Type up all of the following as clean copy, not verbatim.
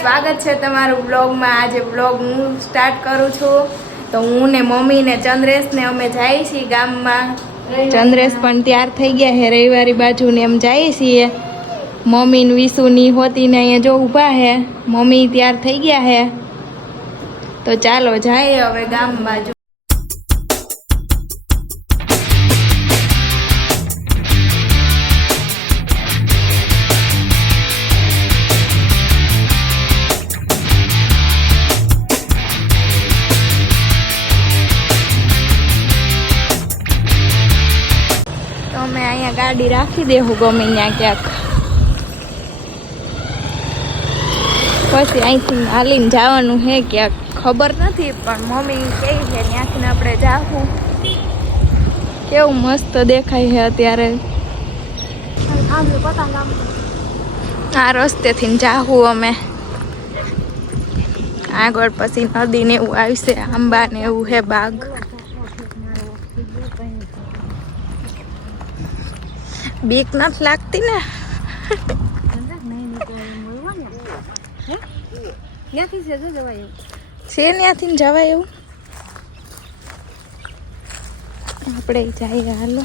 સ્વાગત છે તમારું બ્લોગમાં। આજે બ્લોગ હું સ્ટાર્ટ કરું છું। તો હું ને મમ્મી ને ચંદ્રેશ ને અમે જઈએ છીએ ગામમાં। ચંદ્રેશ પણ તૈયાર થઈ ગયા હે, રવિવારી બાજુ ને એમ જઈએ છીએ। મમ્મી ને વિશુ ની હોતી ને અહીંયા જો ઊભા હે, મમ્મી તૈયાર થઈ ગયા હે। તો ચાલો જાય હવે ગામ બાજુ। અમે અહીંયા ગાડી રાખી દેવું ગમે ત્યાં ક્યાંક, પછી અહીંથી હાલીને જવાનું હે ક્યાંક, ખબર નથી પણ મમ્મી કહે છે ત્યાંથી આપણે જાવું। કેવું મસ્ત દેખાય છે અત્યારે। આ રસ્તેથી જાવું અમે આગળ, પછી નદી ને એવું આવશે, આંબા ને એવું હે બાગ। બીક નથી લાગતી ને? છે ત્યાંથી જવાય એવું? આપણે જઈએ હાલો,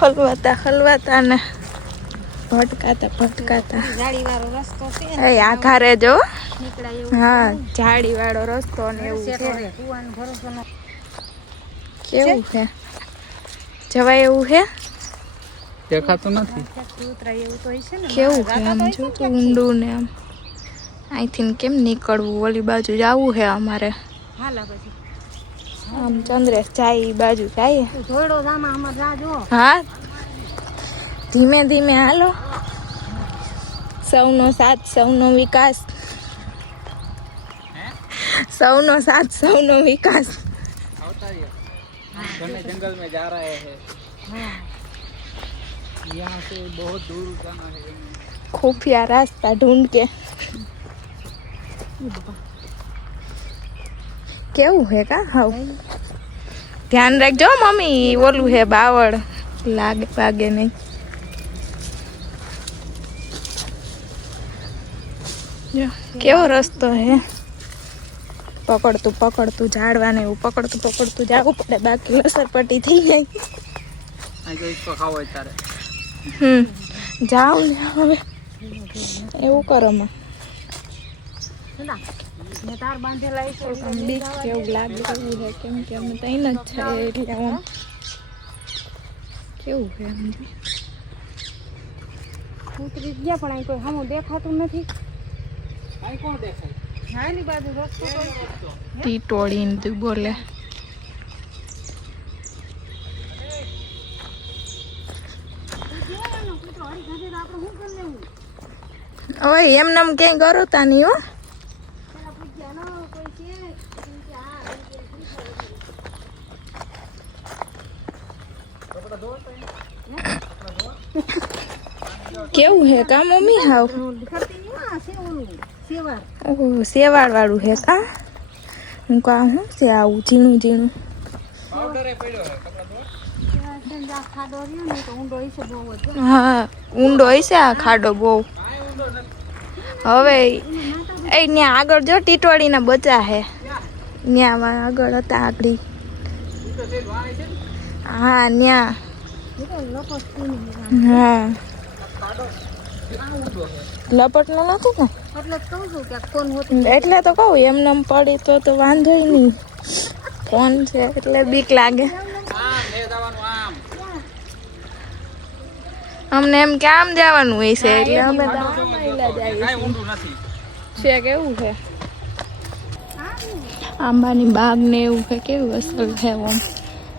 હલવાતા હલવાતા ને ભટકાતા ભટકાતા। એ આઘારે જો, હા ઝાડી વાળો રસ્તો ને એવું છે। કેવું છે? જવાય એવું છે? દેખાતું નથી। કેવું છે આમ જો તો ઊંડું ને આમ। અહીંથી કેમ નીકળવું? ઓલી બાજુ જવું છે અમારે। આમ ચંદ્રેશ જાય ઈ બાજુ જાય। હા ધીમે ધીમે હાલો, સૌનો સાથ સૌનો વિકાસ, સૌનો સાથ સૌનો વિકાસ। जंगल में जा रहे हैं, यहाँ से बहुत दूर जाना है। खुफिया रास्ता ढूंढ के। केवू है का? हाँ ध्यान रखजो मम्मी, ओलू है बावड़, लागे पागे नहीं। जो केवो रस्तो है, पकड़तू झाड़वाने એવું પકડતું જાવું પડે, બાકી લસરપટ્ટી થઈ જાય। આ જો इसको ખાવો હોય તારે। જાવ ને હવે એવું કરો માં ને તાર બાંધેલા છે બીક કેવું લાગે એવું છે, કેમ કે અમે તઈ ન જ છે એટલે આમ કેવું છે આમ ઉતરી ગયા પણ અહીં કોઈ સામું દેખાતું નથી। આ કોણ દેખાય? નાની બાજુ રસ્તો ટીટોળી ને તું બોલે। હવે એમ નામ ક્યાંય ગરોતા નહીં હો। કેવું હે કા મમ્મી? હાવ ઓહો સેવાળ વાળું હે કા? હું કા હું છે આવું ઝીણું ઝીણું? હા ઊંડો હશે આ ખાડો બહુ। હવે એ ત્યાં આગળ જો ટીટવાળીના બચા હે, ત્યાં આગળ હતા આગળ। હા ત્યાં હા લપટ નો નથી ને, એટલે તો કહું એમને પડી તો વાંધો નહીં। ફોન છે એટલે બીક લાગે અમને, એમ કે આમ જવાનું હોય છે એટલે અમે તો છે। કેવું છે આંબાની બાગ ને એવું છે, કેવું અસલ છે।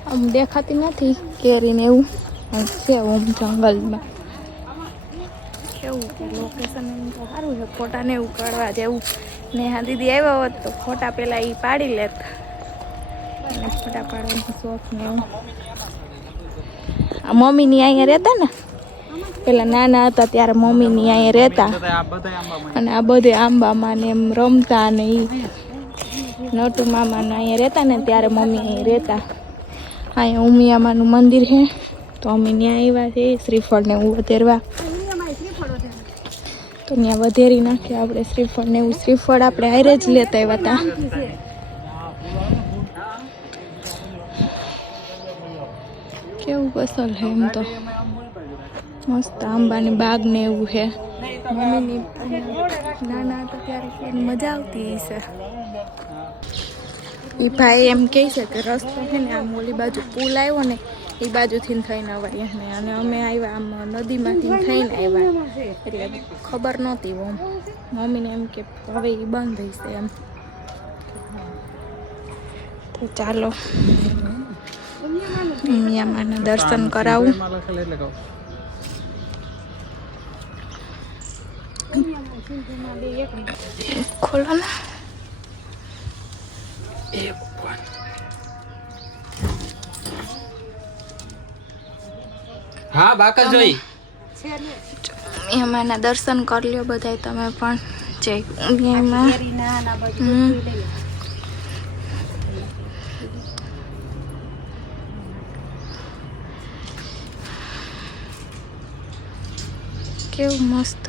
આમ દેખાતી નથી કેરી ને એવું છે ઓમ જંગલમાં। કેવું છે લોકેશન? એમ તો સારું છે, ફોટા ને એવું કાઢવા જેવું। નેહા દીદી આવ્યા હોત તો ફોટા પેલા એ પાડી લેત, અને ફોટા પાડવાનો શોખ ને એવું। આ મમ્મી ની અહીંયા રહેતા ને, પેલા નાના હતા ત્યારે મમ્મી ની અહીંયા રહેતા, અને આ બધે આંબામાં ને એમ રમતા ને ઈ નટુ મામા ને અહીંયા રહેતા ને ત્યારે મમ્મી અહીંયા રહેતા। અહીંયા ઉમિયામાનું મંદિર છે તો અમે ત્યાં આવ્યા છે, શ્રીફળ ને એવું વધારવા। તો ત્યાં વધેરી નાખીએ આપણે શ્રીફળ ને એવું. શ્રીફળ આપણે હારે જ લેતા આવ્યા હતા. કેવું પસંદ છે એમ તો મસ્ત આંબાની બાગ ને એવું છે. મમ્મીની નાના હતા ત્યારે કેવી મજા આવતી હશે. એ ભાઈ એમ કહે છે કે રસ્તો છે ને આમ ઓલી બાજુ પુલ આવ્યો ને એ બાજુથી થઈને અવાય ને, અને અમે આવ્યા આમ નદીમાંથી થઈને આવ્યા એટલે ખબર નહોતી. આમ મમ્મીને એમ કે હવે એ બંધ હશે એમ. તો ચાલો ઉમિયામાના દર્શન કરાવું. ખોલો ને. હા બાકા જોઈ એમાંના દર્શન કરી લ્યો બધાય તમે પણ. જય ઉમિયામાં. કેવું મસ્ત.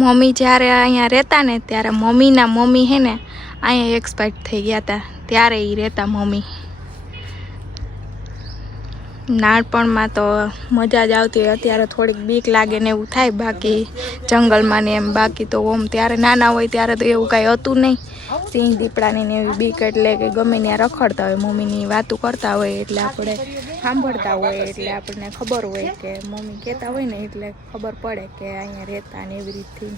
મમ્મી જ્યારે અહીંયા રહેતા ને ત્યારે મમ્મીના મમ્મી હે ને અહીંયા એક્સપાયર થઈ ગયા હતા. ત્યારે એ રહેતા મમ્મી. નાનપણમાં તો મજા જ આવતી હોય. અત્યારે થોડીક બીક લાગે ને એવું થાય બાકી જંગલમાં ને એમ. બાકી તો ઓમ ત્યારે નાના હોય ત્યારે તો એવું કાંઈ હતું નહીં. સિંહ દીપડાની ને એવી બીક એટલે કે ગમે ત્યાં રખડતા હોય મમ્મીની વાતો કરતા હોય એટલે આપણે સાંભળતા હોય એટલે આપણને ખબર હોય કે મમ્મી કહેતા હોય ને એટલે ખબર પડે કે અહીંયા રહેતા ને એવી રીતથી.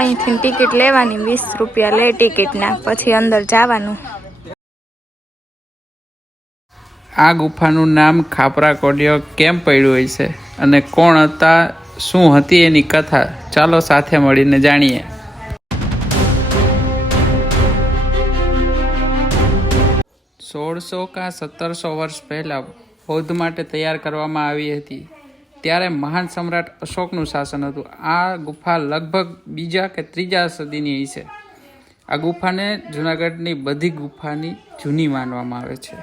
અહીંથી ટિકિટ લેવાની 20 રૂપિયા લે ટિકિટના, પછી અંદર જવાનું. આ ગુફાનું નામ ખાપરા કોડિયો કેમ પડ્યું હોય છે અને કોણ હતા, શું હતી એની કથા, ચાલો સાથે મળીને જાણીએ. કા 1700 વર્ષ પહેલા બૌદ્ધ માટે તૈયાર કરવામાં આવી હતી. ત્યારે મહાન સમ્રાટ અશોકનું શાસન હતું. આ ગુફા લગભગ 2જા કે 3જા સદીની છે. આ ગુફાને જૂનાગઢની બધી ગુફાની જૂની માનવામાં આવે છે.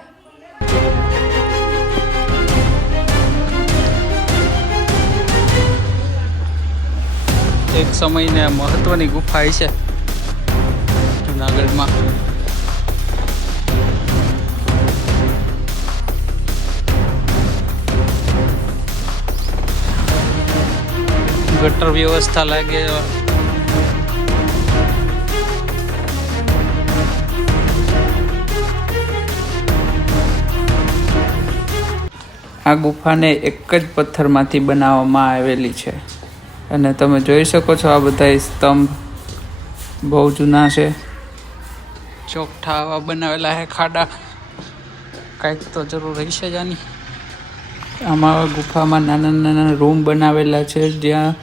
એક સમયને મહત્વની ગુફા છે જૂનાગઢમાં. ગટર વ્યવસ્થા લાગે. આ ગુફાને એક જ પથ્થરમાંથી બનાવવામાં આવેલી છે અને તમે જોઈ શકો છો આ બધા સ્તંભ બહુ જૂના છે. ચોકઠા આવા બનાવેલા છે ખાડા. કાંઈક તો જરૂર રહેશે જ આની. આમાં ગુફામાં નાના નાના રૂમ બનાવેલા છે જ્યાં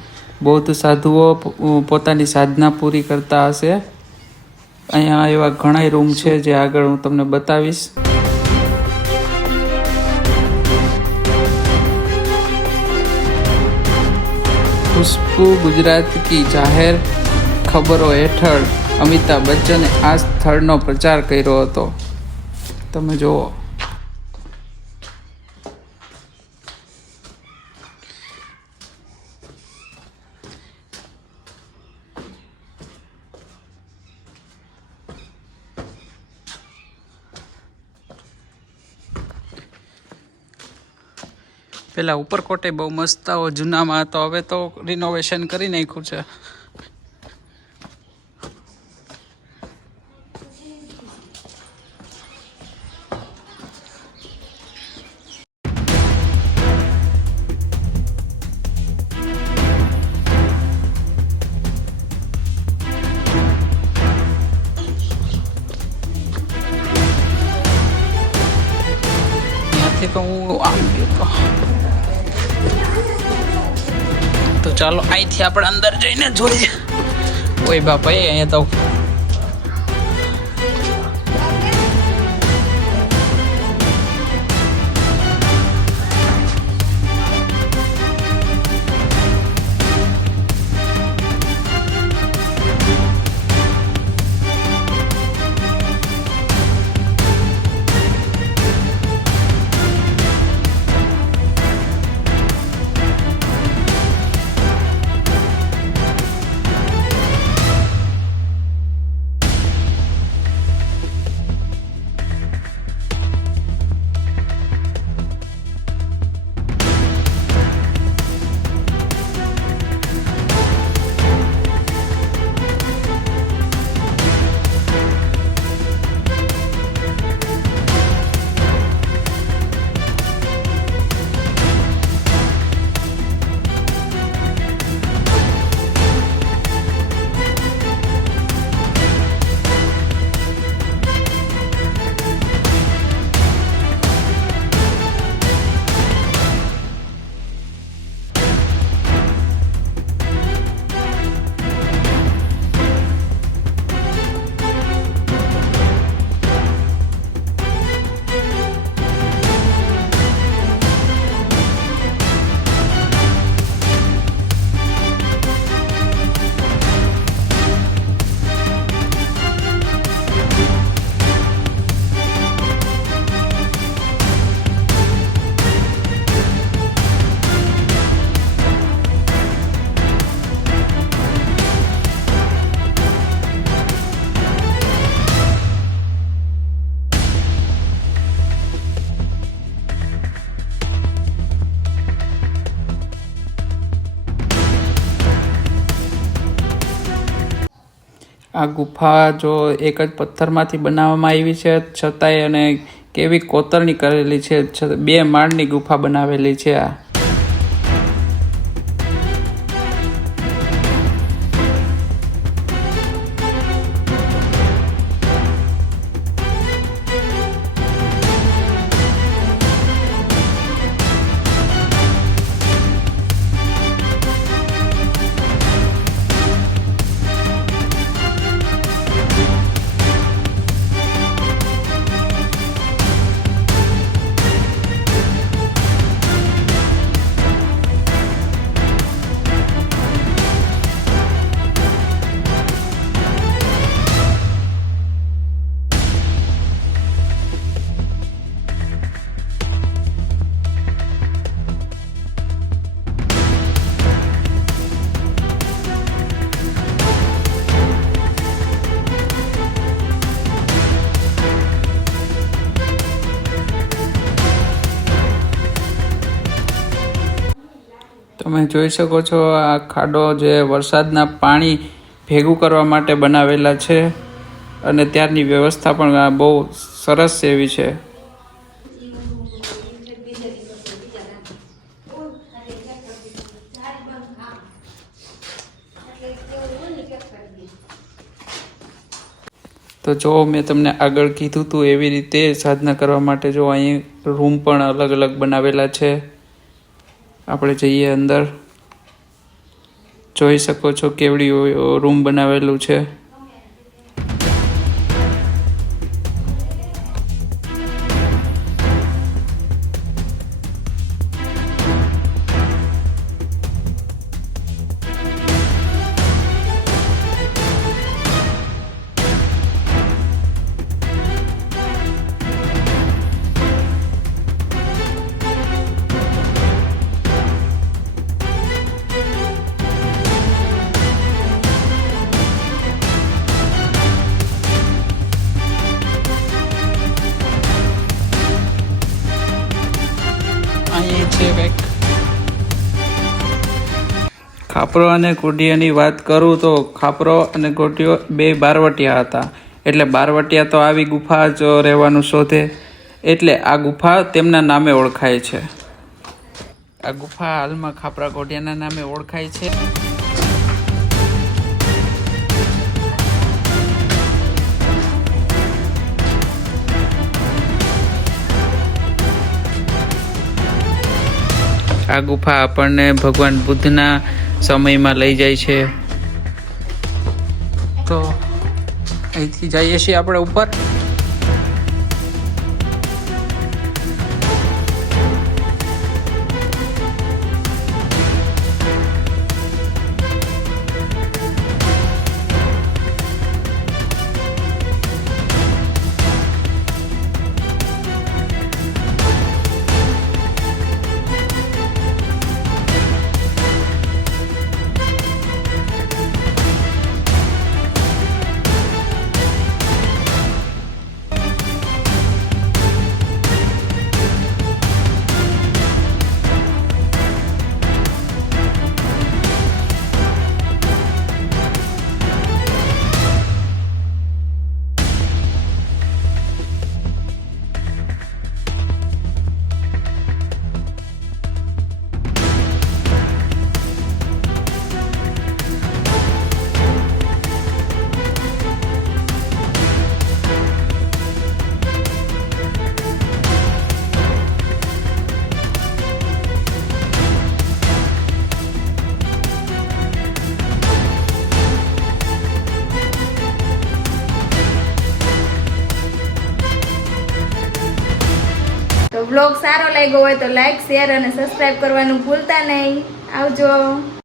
બૌદ્ધ સાધુઓ પોતાની સાધના પૂરી કરતા હશે. અહીંયા એવા ઘણા રૂમ છે જે આગળ હું તમને બતાવીશ. ખુશ્બુ ગુજરાત કી જાહેર ખબરો હેઠળ અમિતાભ બચ્ચને આ સ્થળનો પ્રચાર કર્યો હતો. તમે જુઓ. પેલા ઉપરકોટે બહુ મસ્ત જૂનામાં હતો, હવે તો રિનોવેશન કરી નાખ્યું છે. કે હું આમ ગયો તો ચાલો અહીંથી આપણે અંદર જઈને જોઈએ. ઓય બાપા અહીંયા તો આ ગુફા જો એક જ પથ્થરમાંથી બનાવવામાં આવી છે છતાંય અને કેવી કોતરણી કરેલી છે. 2 માળની ગુફા બનાવેલી છે આ. તમે જોઈ શકો છો આ ખાડો જે વરસાદના પાણી ભેગું કરવા માટે બનાવેલા છે અને ત્યારની વ્યવસ્થા પણ બહુ સરસ એવી છે. તો જો મેં તમને આગળ કીધું હતું એવી રીતે સાધના કરવા માટે જો અહીં રૂમ પણ અલગ અલગ બનાવેલા છે. આપણે જઈએ અંદર, જોઈ શકો છો કેવડી રૂમ બનાવેલું છે. ખાપરો અને કોઢિયાની વાત કરું તો ખાપરો અને કોઢિયો 2 બારવટિયા હતા. એટલે બારવટિયા તો આવી ગુફા જ રહેવાનું શોધે, એટલે આ ગુફા તેમના નામે ઓળખાય છે. આ ગુફા હાલમાં ખાપરા કોઢિયાના નામે ઓળખાય છે. આ ગુફા આપણને ભગવાન બુદ્ધના સમયમાં લઈ જાય છે. તો અહીંથી જઈએ છીએ આપણે ઉપર. તો બ્લોગ સારો લાગ્યો હોય તો લાઈક, શેર અને સબસ્ક્રાઇબ કરવાનું ભૂલતા નહીં. આવજો.